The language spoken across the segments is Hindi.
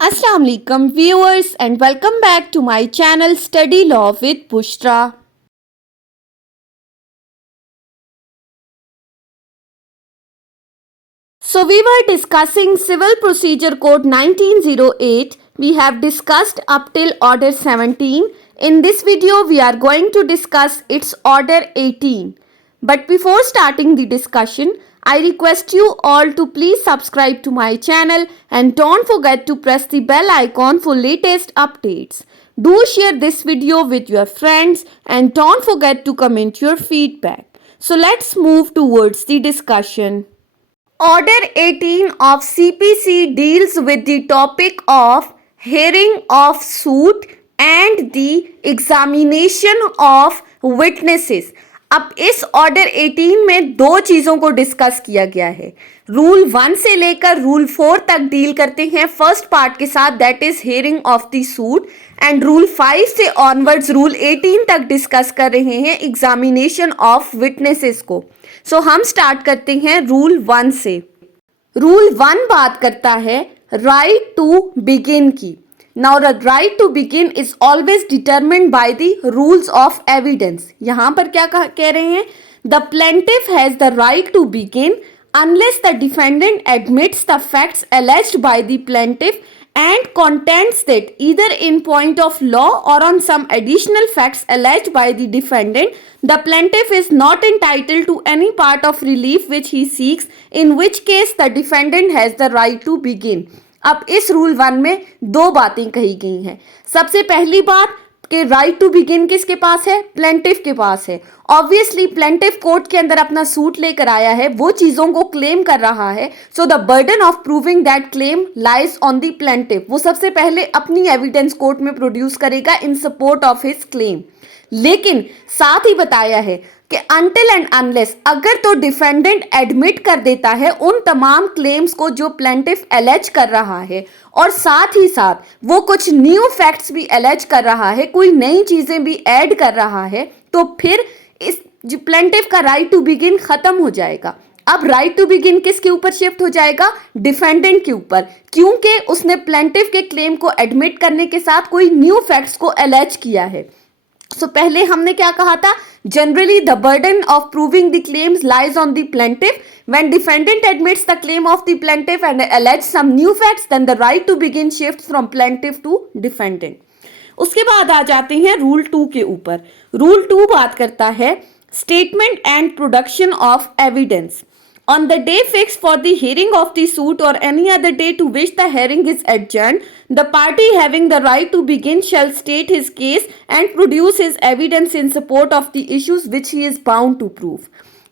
Assalamu alaikum viewers and welcome back to my channel Study Law with Bushra. So we were discussing Civil Procedure Code 1908. We have discussed up till Order 17. In this video we are going to discuss its Order 18. But before starting the discussion, I request you all to please subscribe to my channel and don't forget to press the bell icon for latest updates. Do share this video with your friends and don't forget to comment your feedback. So let's move towards the discussion. Order 18 of CPC deals with the topic of hearing of suit and the examination of witnesses. अब इस ऑर्डर 18 में दो चीज़ों को डिस्कस किया गया है. रूल 1 से लेकर रूल 4 तक डील करते हैं फर्स्ट पार्ट के साथ, that is hearing of the suit, and rule 5 से ऑनवर्ड्स रूल 18 तक डिस्कस कर रहे हैं एग्जामिनेशन ऑफ विटनेसेस को. सो हम स्टार्ट करते हैं रूल 1 से. रूल 1 बात करता है राइट टू बिगिन की. Now the right to begin is always determined by the rules of evidence. यहां पर क्या कह रहे हैं? The plaintiff has the right to begin unless the defendant admits the facts alleged by the plaintiff and contends that either in point of law or on some additional facts alleged by the defendant, the plaintiff is not entitled to any part of relief which he seeks, in which case the defendant has the right to begin. अब इस रूल 1 में दो बातें कही गई हैं. सबसे पहली बात कि राइट टू बिगिन किसके पास है? प्लेंटिफ के पास है. ऑब्वियसली प्लेंटिफ कोर्ट के अंदर अपना सूट लेकर आया है, वो चीजों को क्लेम कर रहा है. So the burden of proving that claim lies on the plaintiff. वो सबसे पहले अपनी एविडेंस कोर्ट में प्रोड्यूस करेगा इन सपोर्ट ऑफ हिज क्लेम. लेकिन साथ ही बताया है कि अनटिल एंड अनलेस अगर तो डिफेंडेंट एडमिट कर देता है उन तमाम क्लेम्स को जो प्लेंटिफ एलेज कर रहा है, और साथ ही साथ वो कुछ न्यू फैक्ट्स भी एलेज कर रहा है, कोई नई चीजें भी ऐड कर रहा है, तो फिर इस जो प्लेंटिफ का राइट टू बिगिन खत्म हो जाएगा. अब राइट टू बिगिन किसके ऊपर शिफ्ट हो जाएगा? डिफेंडेंट के ऊपर, क्योंकि उसने प्लेंटिफ के क्लेम को एडमिट करने के साथ कोई न्यू फैक्ट्स को एलेज किया है. सो पहले हमने क्या कहा था? Generally the burden of proving the claims lies on the plaintiff. When defendant admits the claim of the plaintiff and allege some new facts, then the right to begin shifts from plaintiff to defendant. उसके बाद आ जाते हैं रूल 2 के ऊपर. रूल 2 बात करता है statement and production of evidence. On the day fixed for the hearing of the suit or any other day to which the hearing is adjourned, the party having the right to begin shall state his case and produce his evidence in support of the issues which he is bound to prove.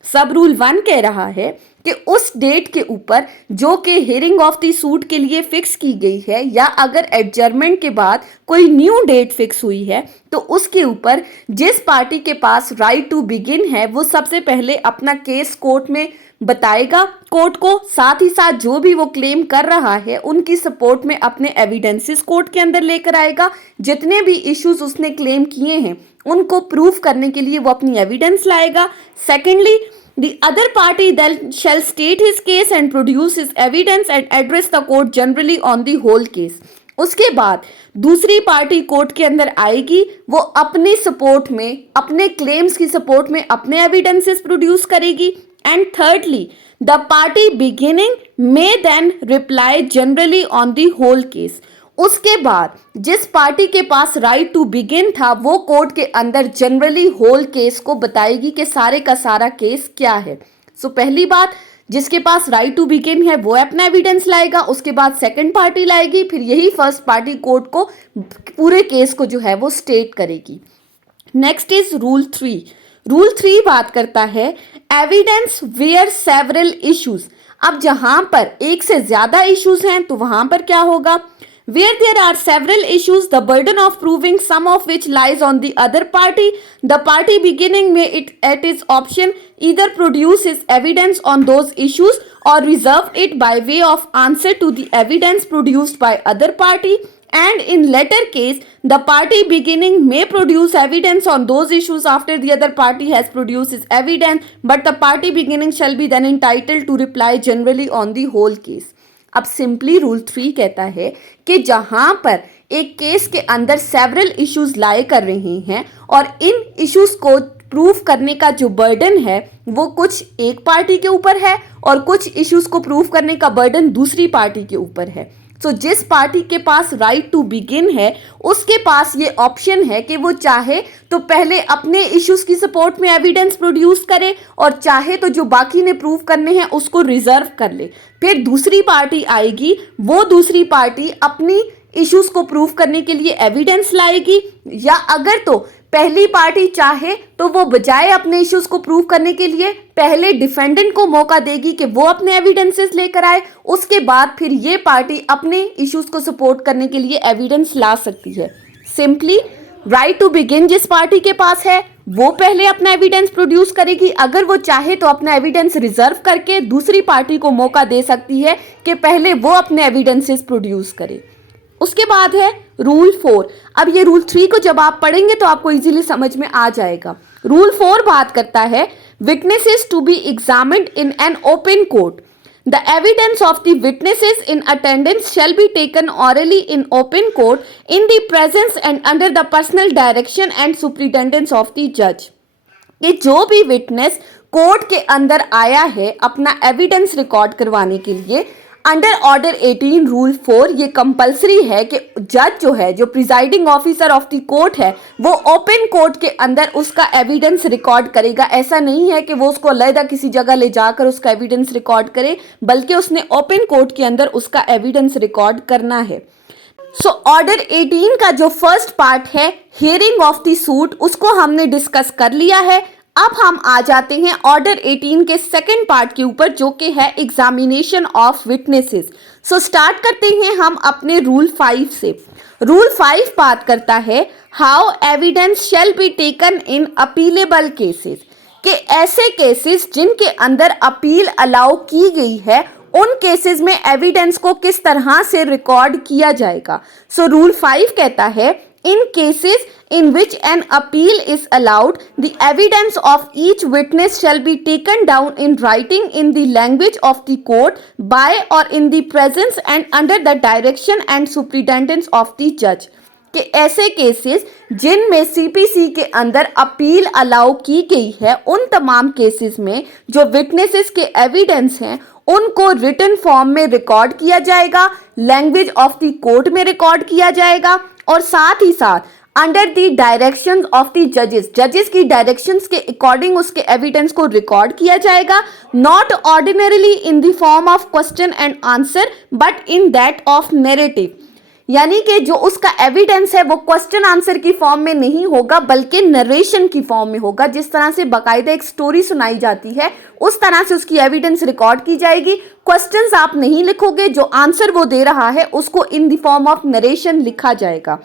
सब रूल 1 कह रहा है कि उस डेट के ऊपर जो कि हेयरिंग ऑफ द सूट के लिए फिक्स की गई है, या अगर एडजर्नमेंट के बाद कोई न्यू डेट फिक्स हुई है, तो उसके ऊपर जिस पार्टी के पास राइट टू बिगिन है वो सबसे पहले अपना केस कोर्ट में बताएगा कोर्ट को. साथ ही साथ जो भी वो क्लेम कर रहा है उनकी सपोर्ट में अपने एविडेंसेस कोर्ट के अंदर लेकर आएगा. जितने भी इश्यूज उसने क्लेम किए हैं उनको प्रूव करने के लिए वो अपनी एविडेंस लाएगा. Secondly, the other party then shall state his case and produce his evidence and address the court generally on the whole case. उसके बाद दूसरी पार्टी कोर्ट के अंदर आएगी, वो अपनी सपोर्ट में, अपने क्लेम्स की सपोर्ट में अपने एविडेंसेस प्रोड्यूस करेगी. And thirdly, the party beginning may then reply generally on the whole case. उसके बाद जिस पार्टी के पास राइट टू बिगिन था वो कोर्ट के अंदर जनरली होल केस को बताएगी कि सारे का सारा केस क्या है. सो पहली बात, जिसके पास राइट टू बिगिन है वो अपना एविडेंस लाएगा, उसके बाद सेकंड पार्टी लाएगी, फिर यही फर्स्ट पार्टी कोर्ट को पूरे केस को जो है वो स्टेट करेगी. Next is rule 3. रूल 3 बात करता है एविडेंस वेयर सेवरल इश्यूज. अब जहां पर एक से ज्यादा इश्यूज हैं तो वहां पर क्या होगा? Where there are several issues, the burden of proving some of which lies on the other party, the party beginning may at its option either produce its evidence on those issues or reserve it by way of answer to the evidence produced by other party, and in latter case, the party beginning may produce evidence on those issues after the other party has produced its evidence, but the party beginning shall be then entitled to reply generally on the whole case. अब सिंपली रूल 3 कहता है कि जहां पर एक केस के अंदर सेवरल इश्यूज लाए कर रहे हैं और इन इश्यूज को प्रूव करने का जो बर्डन है वो कुछ एक पार्टी के ऊपर है और कुछ इश्यूज को प्रूव करने का बर्डन दूसरी पार्टी के ऊपर है। तो जिस पार्टी के पास राइट टू बिगिन है उसके पास ये ऑप्शन है कि वो चाहे तो पहले अपने इश्यूज की सपोर्ट में एविडेंस प्रोड्यूस करे और चाहे तो जो बाकी ने प्रूव करने हैं उसको रिजर्व कर ले। फिर दूसरी पार्टी आएगी, वो दूसरी पार्टी अपनी इश्यूज को प्रूव करने के लिए एविडेंस लाएगी, या अगर तो पहली पार्टी चाहे तो वो बजाय अपने इश्यूज को प्रूव करने के लिए पहले डिफेंडेंट को मौका देगी कि वो अपने एविडेंसेस लेकर आए, उसके बाद फिर ये पार्टी अपने इश्यूज को सपोर्ट करने के लिए एविडेंस ला सकती है। सिंपली राइट टू बिगिन जिस पार्टी के पास है वो पहले अपना एविडेंस प्रोड्यूस करेगी, अगर वो चाहे तो अपना एविडेंस रिजर्व करके दूसरी पार्टी को मौका दे सकती है कि पहले वो अपने एविडेंसेस प्रोड्यूस करे। उसके बाद है रूल 4। अब ये रूल 3 को जब आप पढ़ेंगे तो आपको इजीली समझ में आ जाएगा। रूल 4 बात करता है witnesses to be examined in an open court. The evidence of the witnesses in attendance shall be taken orally in open court in the presence and under the personal direction and superintendence of the judge। कि जो भी विटनेस कोर्ट के अंदर आया है अपना एविडेंस रिकॉर्ड करवाने के लिए, अंडर ऑर्डर 18 रूल 4 ये कंपलसरी है कि जज जो है, जो presiding officer of the court है, वो ओपन कोर्ट के अंदर उसका एविडेंस रिकॉर्ड करेगा। ऐसा नहीं है कि वो उसको अलग किसी जगह ले जाकर उसका एविडेंस रिकॉर्ड करे, बल्कि उसने ओपन कोर्ट के अंदर उसका एविडेंस रिकॉर्ड करना है। सो ऑर्डर 18 का जो फर्स्ट पार्ट है हियरिंग ऑफ द सूट, उसको हमने डिस्कस कर लिया है। अब हम आ जाते हैं ऑर्डर 18 के सेकंड पार्ट के ऊपर, जो कि है examination of witnesses. So start करते हैं हम अपने रूल 5 से। रूल 5 बात करता है how evidence shall be taken in appealable cases, कि ऐसे केसेस जिनके अंदर अपील अलाउ की गई है उन केसेस में एविडेंस को किस तरह से रिकॉर्ड किया जाएगा। सो रूल 5 कहता है in cases in which an appeal is allowed, the evidence of each witness shall be taken down in writing in the language of the court by or in the presence and under the direction and superintendence of the judge। कि ऐसे केसेस जिनमें सीपीसी के अंदर अपील अलाउ की गई है उन तमाम केसेस में जो विटनेसेस के एविडेंस हैं उनको रिटन फॉर्म में रिकॉर्ड किया जाएगा, लैंग्वेज ऑफ द कोर्ट में रिकॉर्ड किया जाएगा और साथ ही साथ under the direction of the जजेस की डायरेक्शंस के अकॉर्डिंग उसके एविडेंस को रिकॉर्ड किया जाएगा। Not ordinarily in the form of question and answer but in that of narrative, यानी कि जो उसका एविडेंस है वो क्वेश्चन आंसर की फॉर्म में नहीं होगा बल्कि नरेशन की फॉर्म में होगा। जिस तरह से बाकायदा एक स्टोरी सुनाई जाती है उस तरह से उसकी एविडेंस रिकॉर्ड की जाएगी। क्वेश्चंस आप नहीं लिखोगे, जो आंसर वो दे रहा है उसको in the form of narration लिखा जाएगा।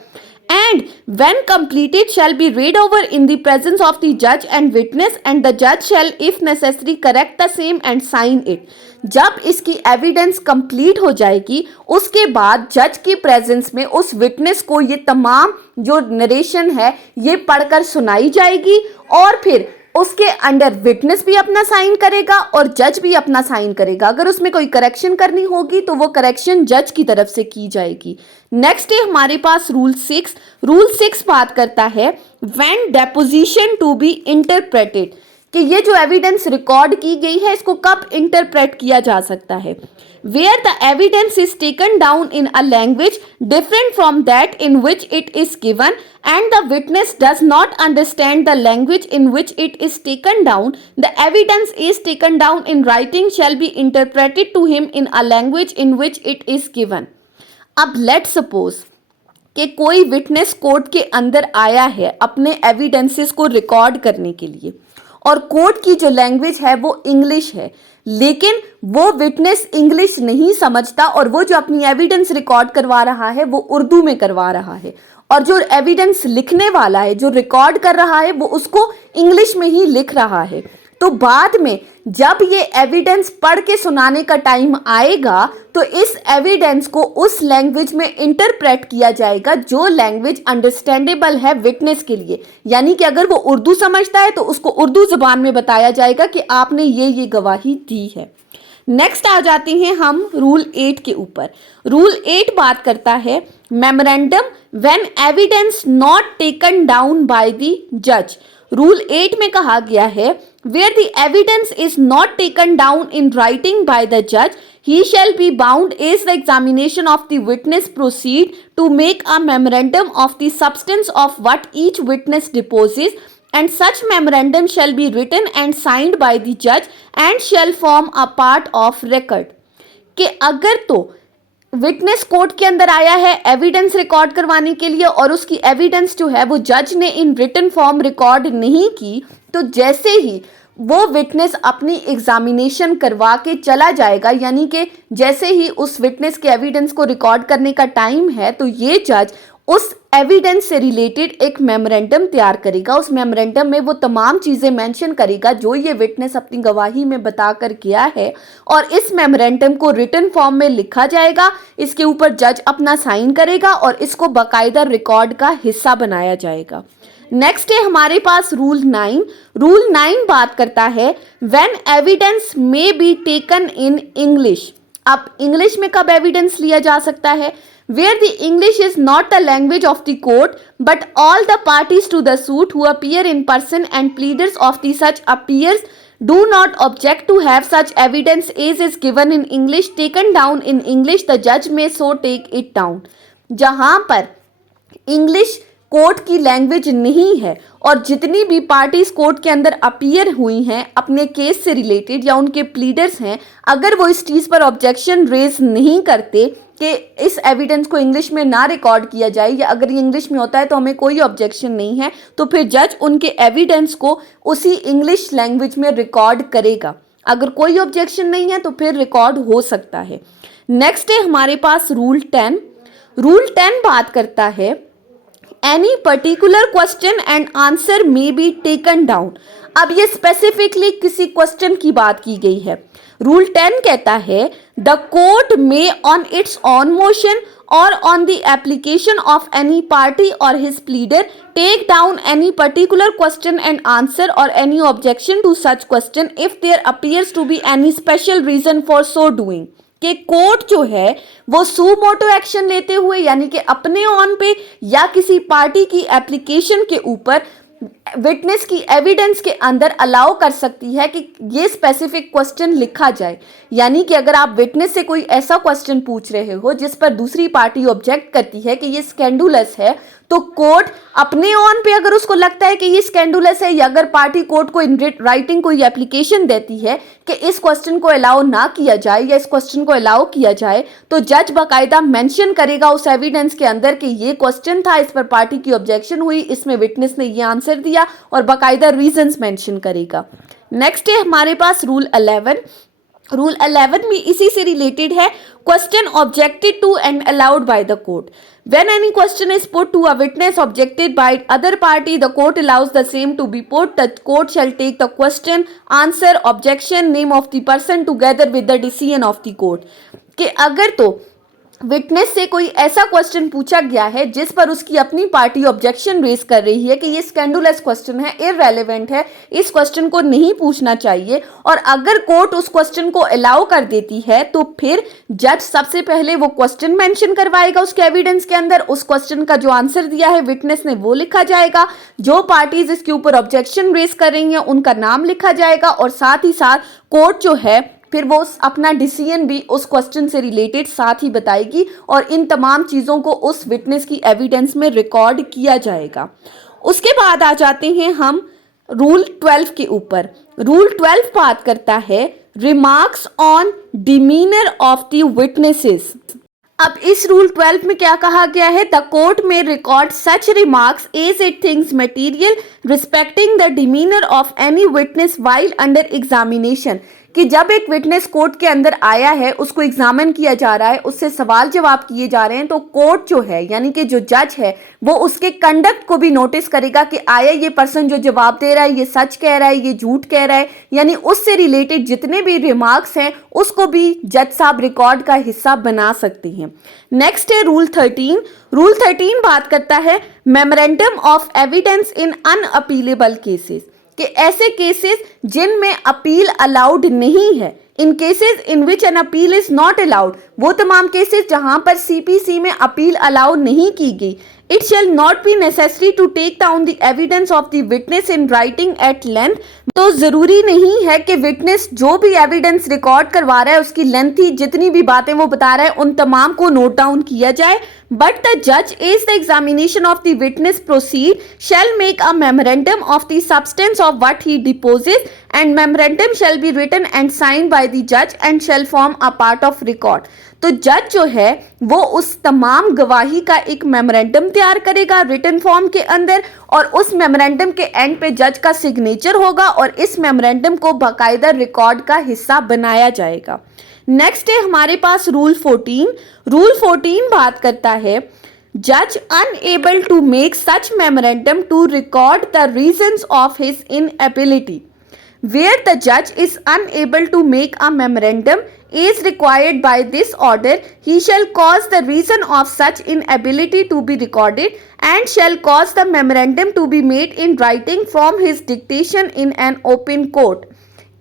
And when completed shall be read over in the presence of the judge and witness, and the judge shall if necessary correct the same and sign it। जब इसकी एविडेंस कंप्लीट हो जाएगी उसके बाद जज की प्रेजेंस में उस विटनेस को ये तमाम जो नरेशन है ये पढ़कर सुनाई जाएगी और फिर उसके अंडर विटनेस भी अपना साइन करेगा और जज भी अपना साइन करेगा। अगर उसमें कोई करेक्शन करनी होगी तो वो करेक्शन जज की तरफ से की जाएगी। नेक्स्ट है हमारे पास रूल 6। रूल 6 बात करता है when deposition to be interpreted, कि ये जो एविडेंस रिकॉर्ड की गई है इसको कब इंटरप्रेट किया जा सकता है। Where the evidence is taken down in a language different from that in which it is given and the witness does not understand the language in which it is taken down, the evidence is taken down in writing shall be interpreted to him in a language in which it is given। अब let's suppose कि कोई विटनेस कोर्ट के अंदर आया है अपने एविडेंसेस को रिकॉर्ड करने के लिए और कोर्ट की जो लैंग्वेज है वो इंग्लिश है, लेकिन वो विटनेस इंग्लिश नहीं समझता और वो जो अपनी एविडेंस रिकॉर्ड करवा रहा है वो उर्दू में करवा रहा है और जो एविडेंस लिखने वाला है जो रिकॉर्ड कर रहा है वो उसको इंग्लिश में ही लिख रहा है। तो बाद में जब ये एविडेंस पढ़ के सुनाने का टाइम आएगा तो इस एविडेंस को उस लैंग्वेज में इंटरप्रेट किया जाएगा जो लैंग्वेज अंडरस्टैंडेबल है विटनेस के लिए। यानी कि अगर वो उर्दू समझता है तो उसको उर्दू ज़बान में बताया जाएगा कि आपने ये गवाही दी है। नेक्स्ट आ जाते हैं हम रूल 8 के ऊपर। रूल 8 बात करता है memorandum when evidence not taken down by the जज। रूल 8 में कहा गया है where the evidence is not taken down in writing by the judge, he shall be bound as the examination of the witness proceed to make a memorandum of the substance of what each witness deposes, and such memorandum shall be written and signed by the judge and shall form a part of record। कि अगर तो विटनेस कोर्ट के अंदर आया है एविडेंस रिकॉर्ड करवाने के लिए और उसकी एविडेंस जो है वो जज ने इन रिटन फॉर्म रिकॉर्ड नहीं की, तो जैसे ही वो विटनेस अपनी एग्जामिनेशन करवा के चला जाएगा, यानी कि जैसे ही उस विटनेस के एविडेंस को रिकॉर्ड करने का टाइम है, तो ये जज उस एविडेंस से रिलेटेड एक मेमोरेंडम तैयार करेगा। उस मेमोरेंडम में वो तमाम चीज़ें मेंशन करेगा जो ये विटनेस अपनी गवाही में बता कर किया है, और इस मेमोरेंडम को रिटन फॉर्म में लिखा जाएगा। इसके ऊपर जज अपना साइन करेगा और इसको बाकायदा रिकॉर्ड का हिस्सा बनाया जाएगा। नेक्स्ट है हमारे पास रूल 9। रूल 9 बात करता है when evidence may be taken in English. अब इंग्लिश में कब एविडेंस लिया जा सकता है? where the English is not the language of the court, but all the parties to the suit who appear in person and pleaders of the such appears do not object to have such evidence as is given in English taken down in English, the judge may so take it down। जहां पर इंग्लिश कोर्ट की लैंग्वेज नहीं है और जितनी भी पार्टीज कोर्ट के अंदर अपीयर हुई हैं अपने केस से रिलेटेड या उनके प्लीडर्स हैं, अगर वो इस चीज़ पर ऑब्जेक्शन रेज नहीं करते कि इस एविडेंस को इंग्लिश में ना रिकॉर्ड किया जाए, या अगर ये इंग्लिश में होता है तो हमें कोई ऑब्जेक्शन नहीं है, तो फिर जज उनके एविडेंस को उसी इंग्लिश लैंग्वेज में रिकॉर्ड करेगा। अगर कोई ऑब्जेक्शन नहीं है तो फिर रिकॉर्ड हो सकता है। नेक्स्ट है हमारे पास रूल 10। रूल 10 बात करता है any particular question and answer may be taken down. अब ये स्पेसिफिकली किसी क्वेश्चन की बात की गई है। रूल 10 कहता है the court may on its own motion or on the application of any party or his pleader take down any particular question and answer or any objection to such question if there appears to be any special reason for so doing. कि कोर्ट जो है वो सुमोटो एक्शन लेते हुए, यानी कि अपने ऑन पे या किसी पार्टी की एप्लीकेशन के ऊपर विटनेस की एविडेंस के अंदर अलाउ कर सकती है कि ये स्पेसिफिक क्वेश्चन लिखा जाए। यानी कि अगर आप विटनेस से कोई ऐसा क्वेश्चन पूछ रहे हो जिस पर दूसरी पार्टी ऑब्जेक्ट करती है कि ये स्कैंडुलस है, तो कोर्ट अपने ऑन पे अगर उसको लगता है कि ये स्कैंडुलस है, या अगर पार्टी कोर्ट को इन राइटिंग कोई एप्लीकेशन देती है कि इस क्वेश्चन को अलाउ ना किया जाए या इस क्वेश्चन को अलाउ किया जाए, तो जज बाकायदा मेंशन करेगा उस एविडेंस के अंदर कि ये क्वेश्चन था, इस पर पार्टी की ऑब्जेक्शन हुई, इसमें विटनेस ने ये आंसर दिया, और बाकायदा रीजंस मेंशन करेगा। नेक्स्ट है हमारे पास रूल 11। रूल 11 भी इसी से रिलेटेड है। Question objected to and allowed by the court. When any question is put to a witness objected by other party, the court allows the same to be put. The court shall take the question, answer, objection, name of the person together with the decision of the court। कि अगर तो विटनेस से कोई ऐसा क्वेश्चन पूछा गया है जिस पर उसकी अपनी पार्टी ऑब्जेक्शन रेज कर रही है कि ये स्कैंडुलस क्वेश्चन है, इररेलेवेंट है, इस क्वेश्चन को नहीं पूछना चाहिए, और अगर कोर्ट उस क्वेश्चन को अलाउ कर देती है, तो फिर जज सबसे पहले वो क्वेश्चन मेंशन करवाएगा उसके एविडेंस के अंदर। उस क्वेश्चन का जो आंसर दिया है विटनेस ने वो लिखा जाएगा, जो पार्टीज इसके ऊपर ऑब्जेक्शन रेज कर रही हैं उनका नाम लिखा जाएगा, और साथ ही साथ कोर्ट जो है फिर वो अपना डिसीजन भी उस क्वेश्चन से रिलेटेड साथ ही बताएगी, और इन तमाम चीज़ों को उस विटनेस की एविडेंस में रिकॉर्ड किया जाएगा। उसके बाद आ जाते हैं हम रूल 12 के ऊपर। रूल 12 बात करता है remarks on demeanour of the witnesses. अब इस रूल 12 में क्या कहा गया है? द कोर्ट में record such remarks as it thinks material respecting the demeanour of any witness while under examination. कि जब एक विटनेस कोर्ट के अंदर आया है, उसको एग्जामिन किया जा रहा है, उससे सवाल जवाब किए जा रहे हैं, तो कोर्ट जो है यानी कि जो जज है वो उसके कंडक्ट को भी नोटिस करेगा कि आया ये पर्सन जो जवाब दे रहा है ये सच कह रहा है, ये झूठ कह रहा है, यानी उससे रिलेटेड जितने भी रिमार्क्स हैं उसको भी जज साहब रिकॉर्ड का हिस्सा बना सकते हैं। नेक्स्ट है रूल 13। रूल 13 बात करता है memorandum of evidence in unappealable cases. कि ऐसे केसेस जिनमें अपील अलाउड नहीं है, in cases in which an appeal is not allowed, वो तमाम केसेस जहां पर सीपीसी में अपील अलाउ नहीं की गई। It shall not be necessary to take down the evidence of the witness in writing at length, तो जरूरी नहीं है कि विटनेस जो भी एविडेंस रिकॉर्ड करवा रहा है उसकी लेंथी जितनी भी बातें वो बता रहा है उन तमाम को नोट डाउन किया जाए। बट द जज as the examination of the witness proceed shell make a memorandum of the substance of what he डिपोजेस and memorandum shall be written and sign by the जज and shall form a part of record. तो जज जो है वो उस तमाम गवाही का एक मेमोरेंडम तैयार करेगा रिटन फॉर्म के अंदर, और उस मेमोरेंडम के एंड पे जज का सिग्नेचर होगा और इस मेमोरेंडम को बाकायदा रिकॉर्ड का हिस्सा बनाया जाएगा। नेक्स्ट है हमारे पास रूल 14। रूल 14 बात करता है जज unable to make such memorandum to record the reasons of his inability. Where the judge is unable to make a memorandum is required by this order, he shall cause the reason of such inability to be recorded and shall cause the memorandum to be made in writing from his dictation in an open court।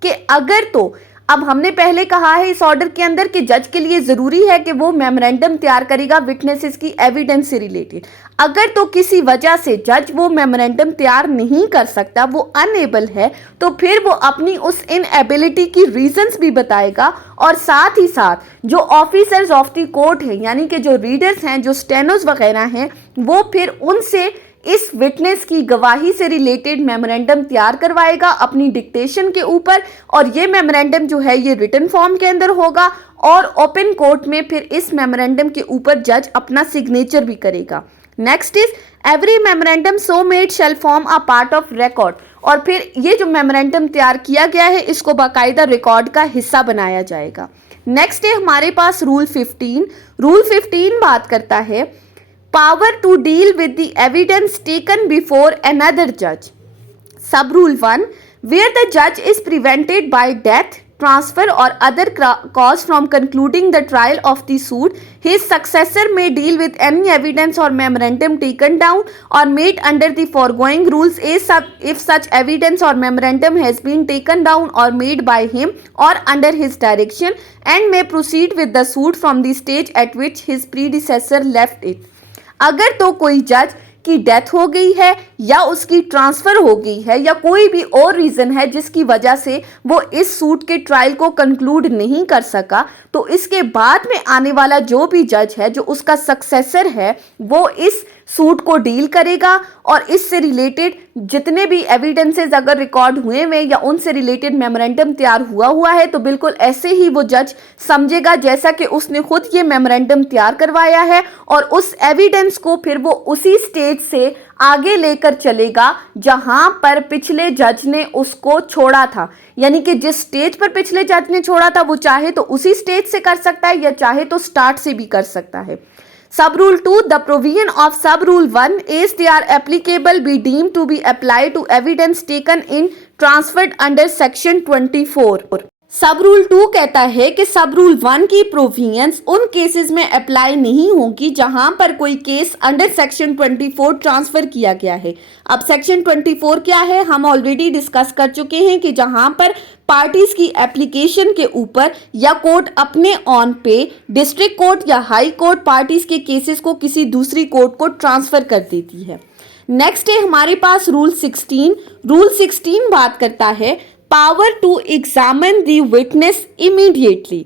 कि अगर तो अब हमने पहले कहा है इस ऑर्डर के अंदर कि जज के लिए जरूरी है कि वो मेमोरेंडम तैयार करेगा विटनेसेस की एविडेंस से रिलेटेड। अगर तो किसी वजह से जज वो मेमोरेंडम तैयार नहीं कर सकता, वो अनएबल है, तो फिर वो अपनी उस इनएबिलिटी की रीजंस भी बताएगा और साथ ही साथ जो ऑफिसर्स ऑफ द कोर्ट हैं यानी कि जो रीडर्स हैं, जो स्टेनोस वगैरह हैं, वो फिर उनसे इस विटनेस की गवाही से रिलेटेड मेमोरेंडम तैयार करवाएगा अपनी डिक्टेशन के ऊपर, और ये मेमोरेंडम जो है ये रिटन फॉर्म के अंदर होगा और ओपन कोर्ट में फिर इस मेमोरेंडम के ऊपर जज अपना सिग्नेचर भी करेगा। Next is every memorandum so made shell form a part of record, और फिर ये जो मेमोरेंडम तैयार किया गया है इसको बाकायदा रिकॉर्ड का हिस्सा बनाया जाएगा। नेक्स्ट है हमारे पास रूल 15। रूल 15 बात करता है power to deal with the evidence taken before another judge। Sub rule 1, where the judge is prevented by death, transfer or other cause from concluding the trial of the suit, his successor may deal with any evidence or memorandum taken down or made under the foregoing rules if such evidence or memorandum has been taken down or made by him or under his direction, and may proceed with the suit from the stage at which his predecessor left it। अगर तो कोई जज की डेथ हो गई है या उसकी ट्रांसफ़र हो गई है या कोई भी और रीज़न है जिसकी वजह से वो इस सूट के ट्रायल को कंक्लूड नहीं कर सका, तो इसके बाद में आने वाला जो भी जज है जो उसका सक्सेसर है वो इस सूट को डील करेगा और इससे रिलेटेड जितने भी एविडेंसेस अगर रिकॉर्ड हुए हुए या उनसे रिलेटेड मेमोरेंडम तैयार हुआ है तो बिल्कुल ऐसे ही वो जज समझेगा जैसा कि उसने खुद ये मेमोरेंडम तैयार करवाया है, और उस एविडेंस को फिर वो उसी स्टेज से आगे लेकर चलेगा जहां पर पिछले जज ने उसको छोड़ा था। यानी कि जिस स्टेज पर पिछले जज ने छोड़ा था वो चाहे तो उसी स्टेज से कर सकता है या चाहे तो स्टार्ट से भी कर सकता है। Sub rule 2, the provision of sub rule 1 is they are applicable be deemed to be applied to evidence taken in transferred under section 24। सब रूल 2 कहता है कि सब रूल 1 की प्रोविजंस उन केसेस में अप्लाई नहीं होगी जहां पर कोई केस अंडर सेक्शन 24 ट्रांसफर किया गया है। अब सेक्शन 24 क्या है हम ऑलरेडी डिस्कस कर चुके हैं कि जहां पर पार्टीज की एप्लीकेशन के ऊपर या कोर्ट अपने ऑन पे डिस्ट्रिक्ट कोर्ट या हाई कोर्ट पार्टीज के केसेस को किसी दूसरी कोर्ट को ट्रांसफर कर देती है। नेक्स्ट है हमारे पास रूल 16। रूल 16 बात करता है power to examine the witness immediately।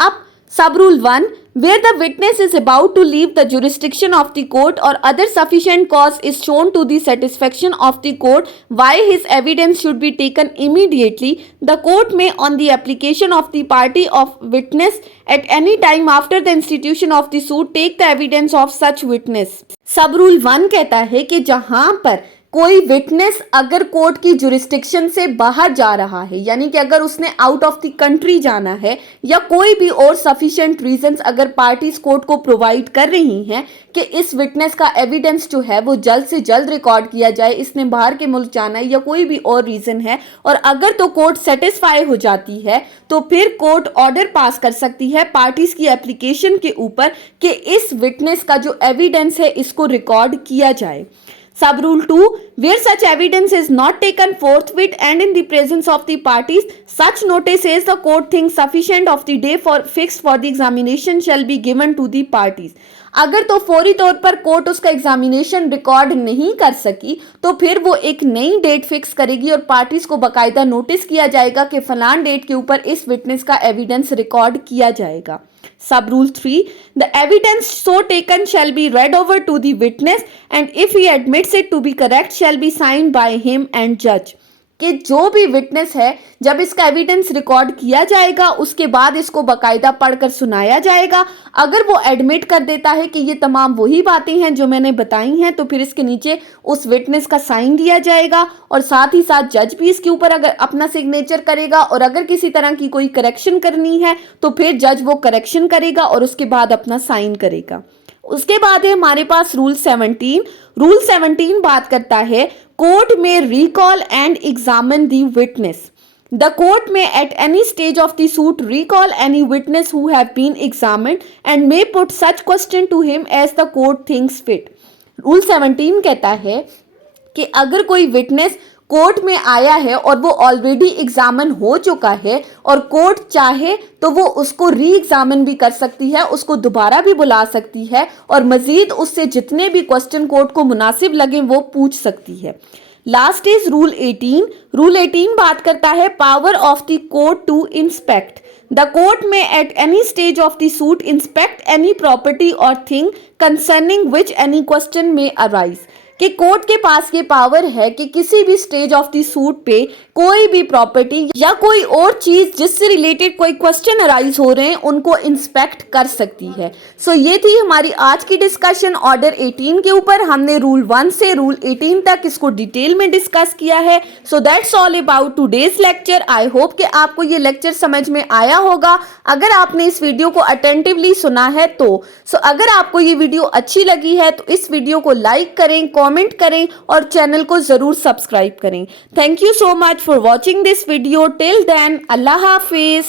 अब सब rule 1, where the witness is about to leave the jurisdiction of the court or other sufficient cause is shown to the satisfaction of the court why his evidence should be taken immediately, the court may on the application of the party of witness at any time after the institution of the suit take the evidence of such witness। सब रूल 1 कहता है कि जहां पर कोई विटनेस अगर कोर्ट की जुरिस्डिक्शन से बाहर जा रहा है, यानी कि अगर उसने आउट ऑफ द कंट्री जाना है या कोई भी और सफिशिएंट रीजंस अगर पार्टीज कोर्ट को प्रोवाइड कर रही हैं कि इस विटनेस का एविडेंस जो है वो जल्द से जल्द रिकॉर्ड किया जाए, इसने बाहर के मुल्क जाना है या कोई भी और रीजन है, और अगर तो कोर्ट सेटिस्फाई हो जाती है तो फिर कोर्ट ऑर्डर पास कर सकती है पार्टीज की एप्लीकेशन के ऊपर कि इस विटनेस का जो एविडेंस है इसको रिकॉर्ड किया जाए। Sub rule 2, where such evidence is not taken forthwith and in the presence of the parties, such notice as the court thinks sufficient of the day fixed for the examination shall be given to the parties. अगर तो फौरी तौर पर कोर्ट उसका एग्जामिनेशन रिकॉर्ड नहीं कर सकी तो फिर वो एक नई डेट फिक्स करेगी और पार्टीज को बाकायदा नोटिस किया जाएगा कि फलान डेट के ऊपर इस विटनेस का एविडेंस रिकॉर्ड किया जाएगा. Sub rule 3, the evidence so taken shall be read over to the witness and if he admits it to be correct shall be signed by him and judge. कि जो भी विटनेस है जब इसका एविडेंस रिकॉर्ड किया जाएगा उसके बाद इसको बाकायदा पढ़कर सुनाया जाएगा. अगर वो एडमिट कर देता है कि ये तमाम वही बातें हैं जो मैंने बताई हैं तो फिर इसके नीचे उस विटनेस का साइन दिया जाएगा और साथ ही साथ जज भी इसके ऊपर अगर अपना सिग्नेचर करेगा और अगर किसी तरह की कोई करेक्शन करनी है तो फिर जज वो करेक्शन करेगा और उसके बाद अपना साइन करेगा. उसके बाद है हमारे पास रूल 17. रूल 17 बात करता है कोर्ट में recall and examine the witness. The court may at any stage of the suit recall any witness who have been examined and may put such question to him as the court thinks fit. Rule 17 कहता है कि अगर कोई विटनेस कोर्ट में आया है और वो ऑलरेडी एग्जामिन हो चुका है और कोर्ट चाहे तो वो उसको री एग्जामिन भी कर सकती है, उसको दोबारा भी बुला सकती है और मजीद उससे जितने भी क्वेश्चन कोर्ट को मुनासिब लगे वो पूछ सकती है. Last is rule 18. रूल 18 बात करता है power of the court to inspect. The court may at any stage of the suit inspect any property or thing concerning which any question may arise. कि कोर्ट के पास ये पावर है कि किसी भी स्टेज ऑफ द सूट पे कोई भी प्रॉपर्टी या कोई और चीज जिससे रिलेटेड कोई क्वेश्चन अराइज हो रहे हैं उनको इंस्पेक्ट कर सकती है. सो ये थी हमारी आज की डिस्कशन ऑर्डर 18 के ऊपर. हमने रूल 1 से रूल 18 तक इसको डिटेल में डिस्कस किया है. So that's all about today's lecture. I hope कि आपको ये लेक्चर समझ में आया होगा अगर आपने इस वीडियो को अटेंटिवली सुना है तो. सो अगर आपको ये वीडियो अच्छी लगी है तो इस वीडियो को लाइक करें, कमेंट करें और चैनल को जरूर सब्सक्राइब करें. Thank you so much for watching this video. Till then अल्लाह हाफिज.